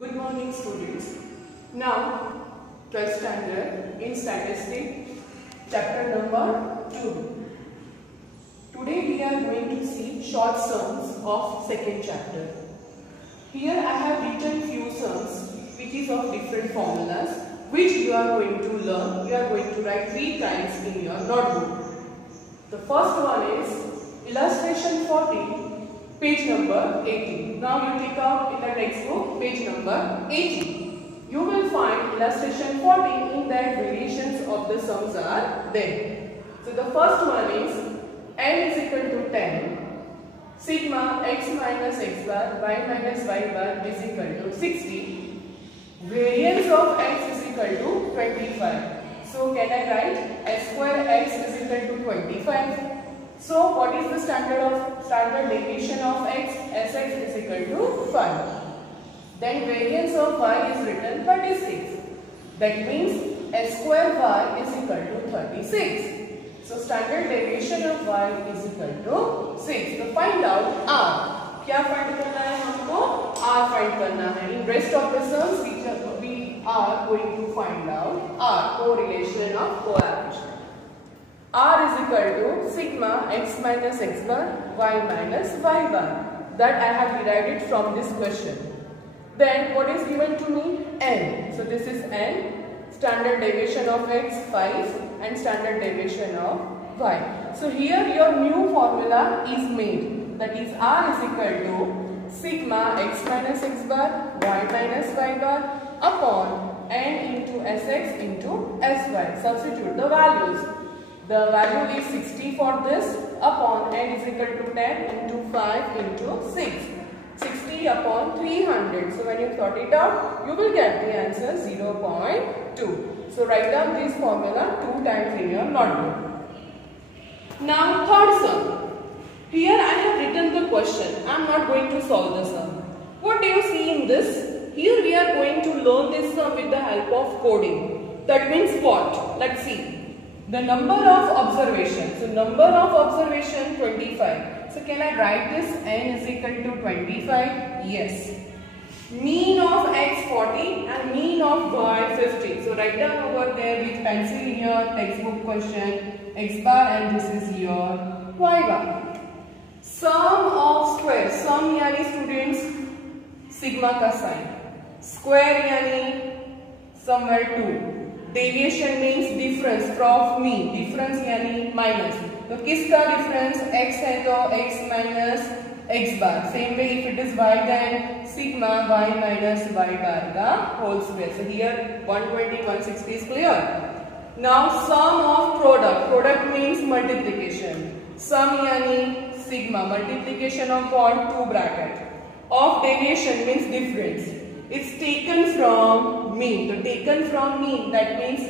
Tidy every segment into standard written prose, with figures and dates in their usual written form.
Good morning students. Now 12th standard in statistics chapter number 2. Today we are going to see short sums of second chapter. Here I have written few sums which is of different formulas which you are going to learn. You are going to write 3 times in your notebook. The first one is illustration 14. Page number 18. Now you take out in the textbook page number 18. You will find illustration 14 in that variations of the sums are there. So the first one is n is equal to 10. Sigma x minus x bar y minus y bar is equal to 60. Variance of x is equal to 25. So can I write s square x is equal to 25. So what is the standard deviation of x? Sx is equal to 5. Then variance of y is written 36. That means s square y is equal to 36. So standard deviation of y is equal to 6. So find out r. क्या find करना है हमको? r find करना है. In rest of the sums we are going to find out r, correlation of coefficient. R is equal to sigma x minus x bar y minus y bar. That I have derived from this question. Then what is given to me? N. So this is n. Standard deviation of x 5 and standard deviation of y. So here your new formula is made. That is R is equal to sigma x minus x bar y minus y bar upon n into sx into sy. Substitute the values. The value is 60 for this upon n is equal to 10 into 5 into 6. 60 upon 300. So when you sort it out, you will get the answer 0.2. So write down this formula 2 times in your notebook. Now third sum. Here I have written the question. I am not going to solve the sum. What do you see in this? Here we are going to learn this sum with the help of coding. That means what? Let's see. The number of observation. So number of observation 25. So can I write this n is equal to 25? Yes. Mean of x 40 and mean of y 50. So write down over there with pencil in your textbook question x bar and this is your y bar. Sum of square. Sum यानी students sigma का sign. Square यानी somewhere 2. Deviation means difference from mean. Difference यानी minus. तो किसका difference? X है तो x minus x bar. Same way if it is y then sigma y minus y bar का whole square. So here 120, 160 is clear. Now sum of product. Product means multiplication. Sum यानी sigma. Multiplication of what? 2 bracket. Of deviation means difference. It's taken from mean. So taken from mean, that means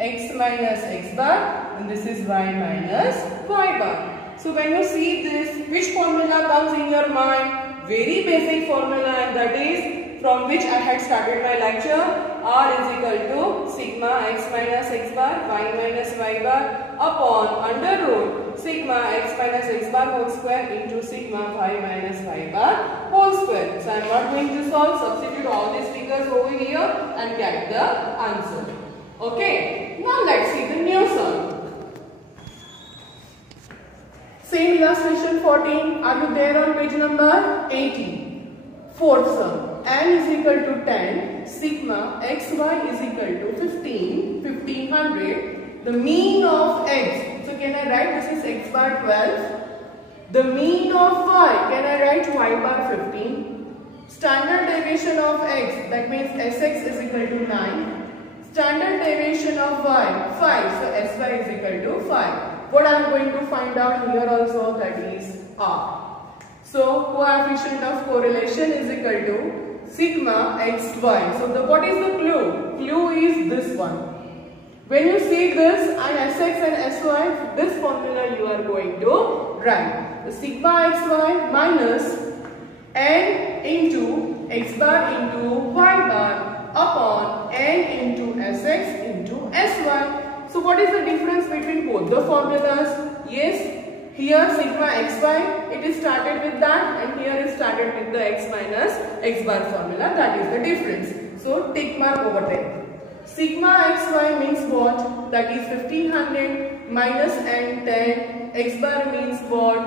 x minus x bar and this is y minus y bar. So when you see this, which formula comes in your mind? Very basic formula, and that is from which I had started my lecture. R is equal to sigma x minus x bar y minus y bar upon under root sigma x minus x bar whole square into sigma y minus y bar whole square. So I am not going to solve. Substitute all these figures over here and get the answer. Okay. Now let's see the new sum. Same illustration 14. Are you there on page number 18? Fourth sum. N is equal to 10. Sigma xy is equal to 15. 1500. The mean of x. So can I write this is x bar 12. The mean of y. Can I write y bar 15. Standard deviation of x. That means sx is equal to 9. Standard deviation of y 5. So sy is equal to 5. What I am going to find out here also, that is r. So coefficient of correlation is equal to sigma xy. So what is the clue? Clue is this one. When you see this and sx and sy, this formula you are going to write. The sigma xy minus n into x bar into y bar upon n into sx into sy. So what is the difference between both the formulas? Yes, Here sigma xy, it is started with that, and here is started with the x minus x bar formula. That is the difference. So tick mark over there. Sigma xy means what? That is 1500 minus n 10. X bar means what?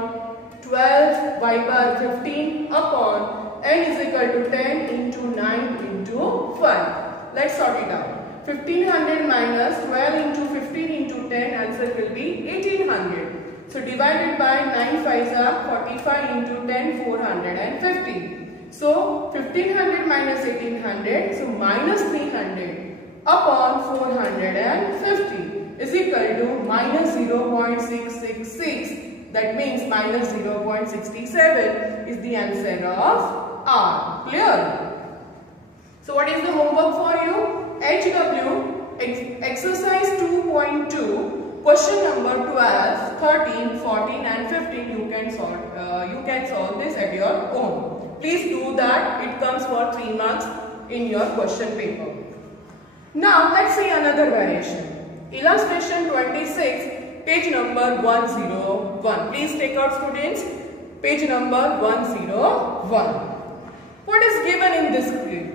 12, y bar 15 upon n is equal to 10 into 9 into 5. Let's sort it out. 1500 minus 12 into 15 into 10, answer will be 1800. So divided by 9 5s are 45 into 10, 450. So 1500 minus 1800, so minus 300 upon 450 is equal to minus 0.666. That means minus 0.67 is the answer of R. Clear? So what is the homework for you? HW exercise 2.2, question number 12, 13, 14 and 15 you can solve this at your own. Please do that. It comes for 3 marks in your question paper. Now let's see another variation. Illustration 26, page number 101. Please take out, students, page number 101. What is given in this grid?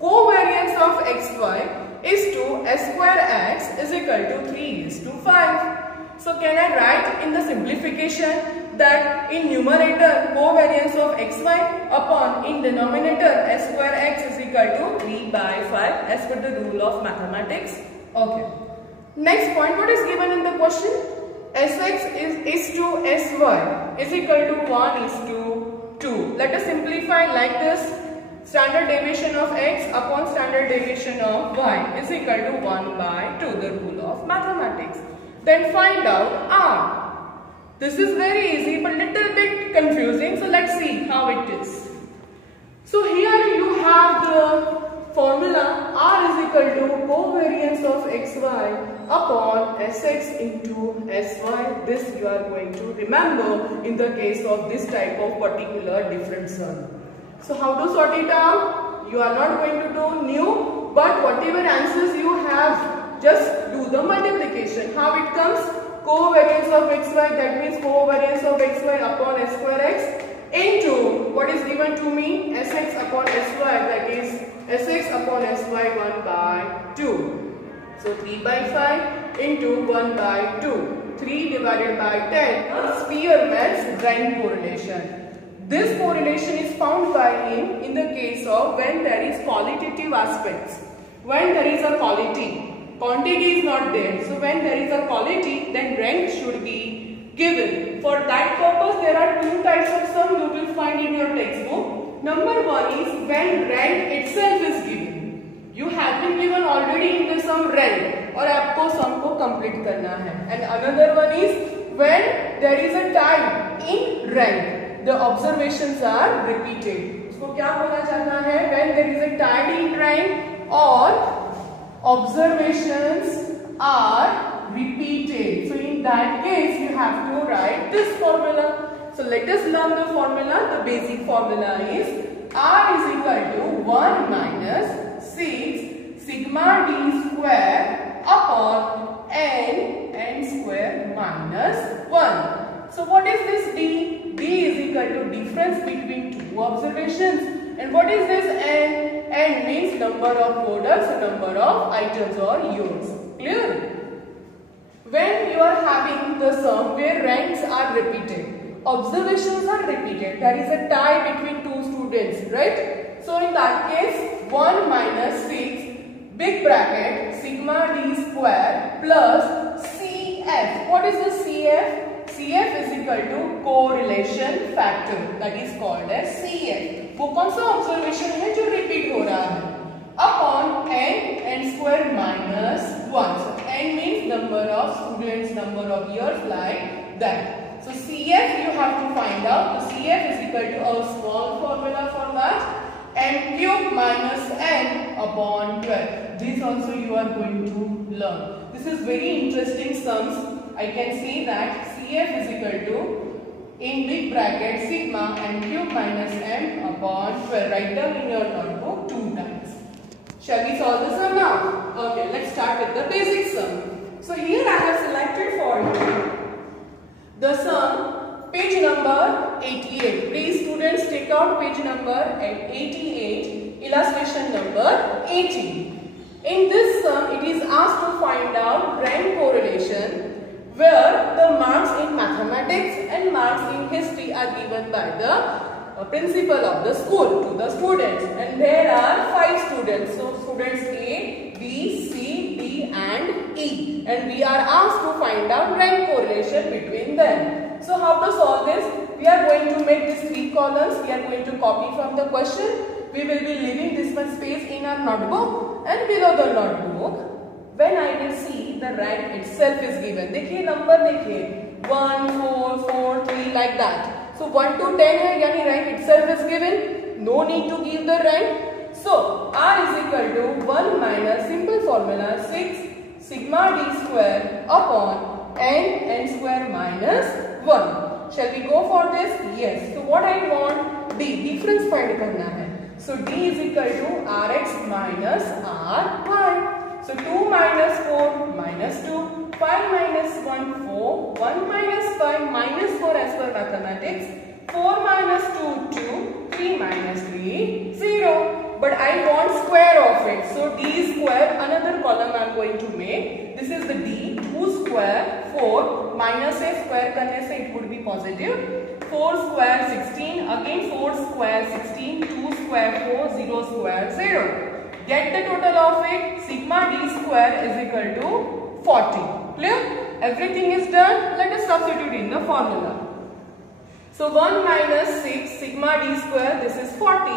Covariance of xy is to s square x is equal to 3:5. So can I write in the simplification that in numerator covariance of xy upon in denominator s square x is equal to 3/5 as per the rule of mathematics? Okay. Next point, what is given in the question? Sx is to sy is equal to 1:2. Let us simplify like this. Standard deviation of x upon standard deviation of y is equal to 1/2, the rule of mathematics. Then find out R. This is very easy but little bit confusing, so let's see how it is. So here you have the formula R is equal to covariance of xy upon sx into sy. This you are going to remember in the case of this type of particular different sum. So how to sort it out? You are not going to do new, but whatever answers you have, just do the multiplication. How it comes? Covariance of xy, that means covariance of xy upon s square x into what is given to me? Sx upon sy, that is sx upon sy 1/2. So 3/5 into 1/2. 3 divided by 10. Spearman's rank correlation. This correlation is found by him in the case of when there is qualitative aspects. When there is a quality, quantity is not there. So when there is a quality, then rank should be given. For that purpose, there are 2 types of sum you will find in your textbook. Number 1 is when rank itself is given. You have been given already in the sum rank और आपको sum को complete करना है. And another one is when there is a time in rank. The observations are repeated. उसको क्या बोला जाता है? When there is a tide in rank or observations are repeated. So in that case, you have to write this formula. So let us learn the formula. The basic formula is R is equal to 1 minus 6 sigma d square upon n square minus 1. So what is this d? D is equal to difference between 2 observations. And what is this n? N means number of products, number of items or units. Clear? When you are having the sum where ranks are repeated, observations are repeated, there is a tie between 2 students, right? So in that case, 1 minus 6 big bracket sigma d square plus CF. What is the CF? CF is equal to correlation factor, that is called as CF. वो कौन सा observation है जो repeat हो रहा है? Upon n square minus 1. So n means number of students, number of years, like that. So CF you have to find out. So CF is equal to a small formula for that. N cube minus n upon 12. This also you are going to learn. This is very interesting sums. I can say that CF is equal to in big bracket sigma n cube minus n upon 12. Write down in your notebook 2 times. Shall we solve the sum now? Okay, let's start with the basic sum. So here I have selected for you The sum, page number 88. Please students take out page number 88, illustration number 18. In this sum, it is asked to find out rank correlation where the marks in mathematics and marks in history are given by the principal of the school to the students. And there are 5 students. So students A, B, C, D and E. And we are asked to find out rank correlation between them. So how to solve this? We are going to make these 3 columns. We are going to copy from the question. We will be leaving this much space in our notebook, and below the notebook, when I will see the rank itself is given. देखिए number देखिए 1, 4, 4, 3 like that. So 1 to 10 है यानी rank itself is given. No need to give the rank. So R is equal to 1 minus simple formula 6 sigma d square upon n square minus 1. Shall we go for this? Yes. So what I want? D. Difference find करना है. So D is equal to Rx minus Ry. So 2 minus 4 minus 2, 5 minus 1 4, 1 minus 5 minus 4 as per mathematics, 4 minus 2 2, 3 minus 3 0. But I want square of it. So D square, another column I am going to make. This is the D, 2 square 4 minus a square करने से it would be positive. 4 square 16, again 4 square 16, 2 square 4, 0 square 0. Get the total of it. Sigma d square is equal to 40. Clear? Everything is done. Let us substitute in the formula. So 1 minus 6 sigma d square, this is 40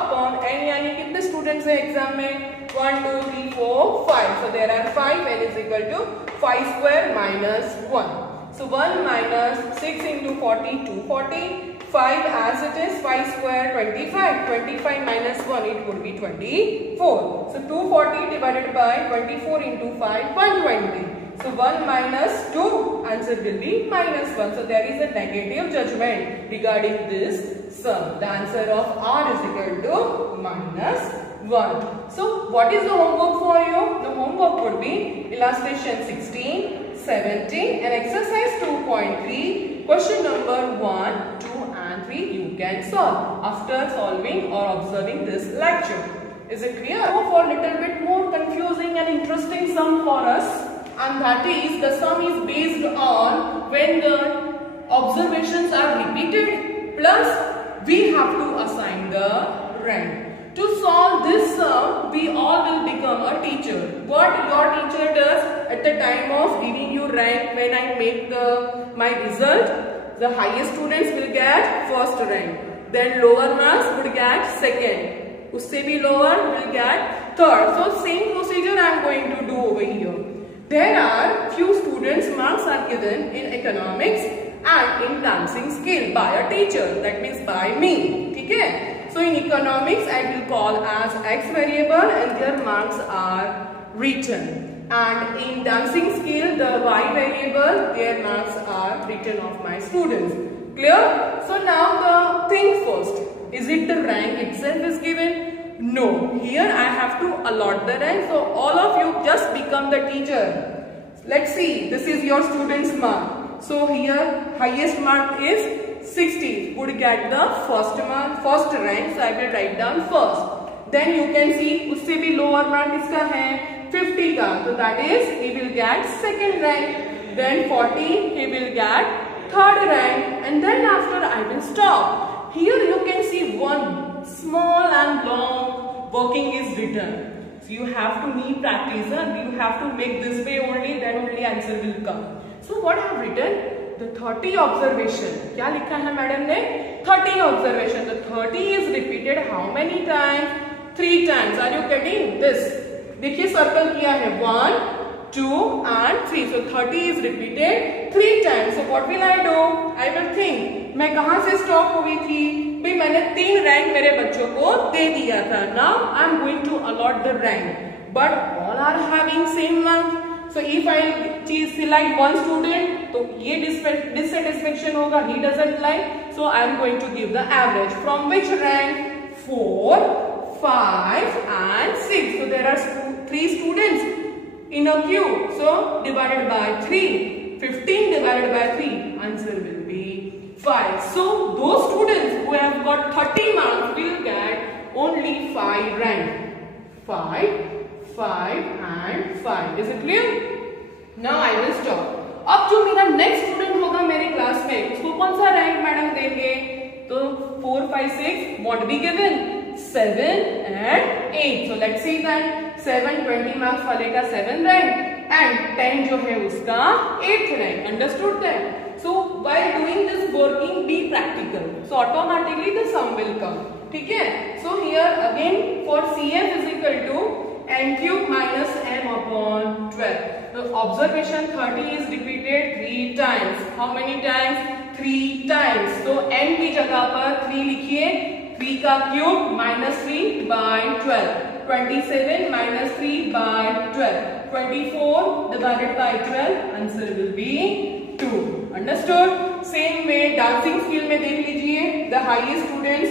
upon n यानी कितने students हैं exam में? 1, 2, 3, 4, 5. So there are 5. N is equal to 5 square minus 1. So 1 minus 6 into 40, 240. 5 as it is, 5 square 25. 25 minus 1, it would be 24. So 240 divided by 24 into 5, 120. So 1 minus 2, answer will be minus 1. So there is a negative judgment regarding this sum. The answer of R is equal to minus 1. So what is the homework for you? The homework would be illustration 16, 17 and exercise 2.3, question number 1, 2 and 3 you can solve after solving or observing this lecture. Is it clear? So for a little bit more confusing and interesting sum for us, and that is the sum is based on when the observations are repeated plus we have to assign the rank. To solve this sum, we all will become a teacher. What your teacher does at the time of giving you rank, when I make my result, the highest students will get first rank. Then lower marks would get second. Usse bhi lower will get third. So same procedure I am going to do over here. There are few students marks are given in economics and in dancing skill by a teacher. That means by me. Okay? So in economics, I will call as X variable and their marks are written. And in dancing skill, the Y variable, their marks are written of my students. Clear? So now the thing first, is it the rank itself is given? No. Here I have to allot the rank. So all of you just become the teacher. Let's see, this is your student's mark. So here highest mark is 60, would get the first rank, so I will write down first. Then you can see उससे भी lower mark इसका है 50 का, so that is he will get second rank. Then 40 he will get third rank, and then after I will stop. Here you can see one small and long working is written. So you have to need practice. You have to make this way only, then only answer will come. So what I have written? The 30 observation. क्या लिखा है madam ने? 30 observation. The 30 is repeated how many times? 3 times. Are you getting this? देखिए circle किया है 1, 2 and 3. So 30 is repeated 3 times. So what will I do? I will think. मैं कहाँ से stop हुई थी? भाई मैंने 3 रैंक मेरे बच्चों को दे दिया था. Now I am going to allot the rank. But all are having same rank. So if I select one student, तो ये dissatisfaction होगा, he doesn't like. So I am going to give the average. From which rank? 4, 5 and 6. So there are 3 students in a queue. So divided by 3. 15 divided by 3. Answer will be 5. So those students who have got 30 marks will get only 5 rank. 5, 5 and 5. Is it clear? Now I will stop. अब जो मेरा next student होगा मेरे class में उसको कौन सा rank madam देंगे? तो 4, 5, 6 what be given? 7 and 8. So let's see that 7 20 marks वाले का 7 रैंक and 10 जो है उसका 8th rank. Understood that? So while doing this working be practical. So automatically the sum will come. ठीक है? So here again for CF is equal to n cube minus m upon 12. The observation 30 is repeated 3 times. How many times? 3 times. So n की जगह पर 3 लिखिए. 3 का cube minus 3 by 12. 27 minus 3 by 12. 24 divided by 12. Answer will be 2. Understood? Same way dancing skill में देख लीजिए. The highest students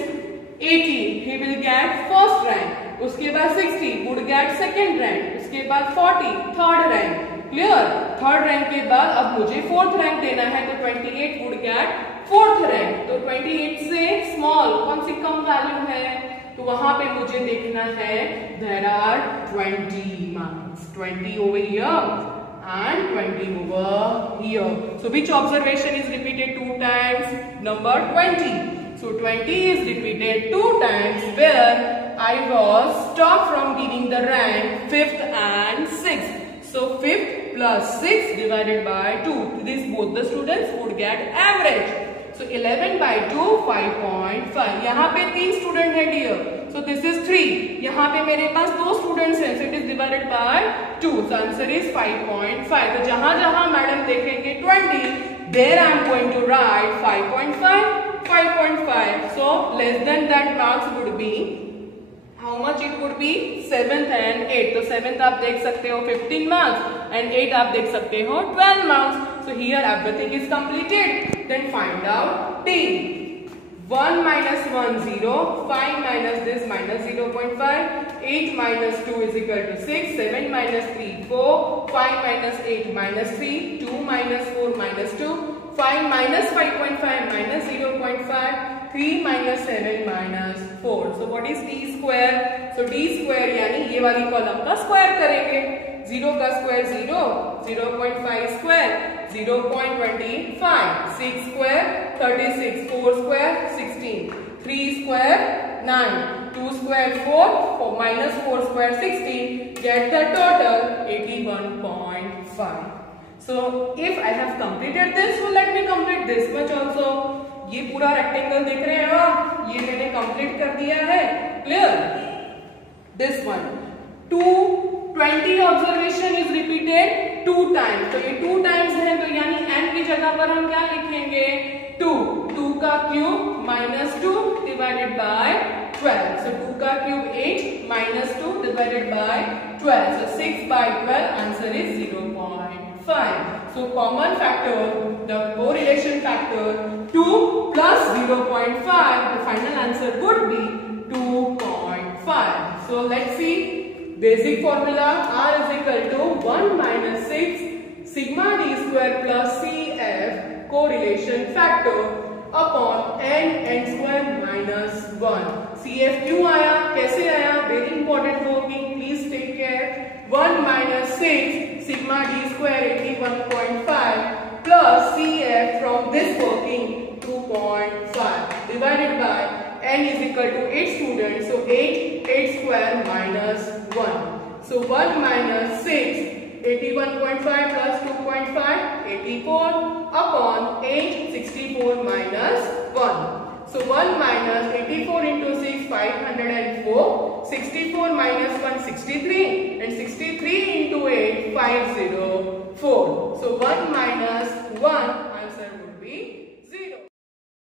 80. He will get first rank. उसके बाद 60 would get second rank. उसके बाद 40 third rank. Clear? Third rank के बाद अब मुझे फोर्थ रैंक देना है तो 28 would get फोर्थ रैंक. तो 28 से स्मॉल कौन सी कम वैल्यू है? तो वहां पे मुझे देखना है there are 20 marks. 20 over here and 20 over here. So which observation is repeated 2 times? Number 20. So 20 is repeated 2 times where I was stopped from giving the rank 5th and 6th. So 5th plus 6 divided by 2. This both the students would get average. So 11 by 2 5.5. यहाँ पे 3 student है dear. So this is 3. यहाँ पे मेरे पास 2 students हैं. So it is divided by 2. So answer is 5.5. तो जहाँ जहाँ मैडम देखेंगे 20, there I am going to write 5.5, 5.5. So less than that marks would be. How much it would be? 7th and 8th. तो 7th आप देख सकते हो 15 marks and 8th आप देख सकते हो 12 marks. So here everything is completed. Then find out D. 1 minus 1 0. 5 minus this minus 0.5. 8 minus 2 is equal to 6. 7 minus 3 4. 5 minus 8 minus 3. 2 minus 4 minus 2. 5 minus 5.5 minus 0.5. 3 minus 7 minus 4. So what is D square? So D square यानी ये वाली column का square करेंगे. 0 का square 0, 0.5 square 0.25, 6 square 36, 4 square 16, 3 square 9, 2 square 4 minus 4 square 16. Get the total 81.5. So if I have completed this, so let me complete this much also. ये पूरा rectangle देख रहे हो आप? ये मैंने कंप्लीट कर दिया है. Clear? This one 20 observation is repeated 2 times. तो ये 2 टाइम्स है तो यानी n की जगह पर हम क्या लिखेंगे? 2. 2 का cube minus 2 divided by 12. So 2 का cube 8 minus 2 divided by 12. So 6 by 12 answer is 0.5. So common factor, the correlation factor 2 plus 0.5, the final answer would be 2.5. So let's see basic formula. R is equal to 1 minus 6 sigma d square plus CF correlation factor upon n square minus 1. CF क्यों आया? कैसे आया? Very important working. Please take care. 1 minus 6 sigma d square 81.5 plus CF from this working 2.5 divided by n is equal to 8 students. So 8 square minus 1. So 1 minus 6 81.5 plus 2.5 84 upon 8 64 minus 1. So 1 minus 84 into 6 504. 64 minus 1 63 and 63 into 8 504. So 1 minus 1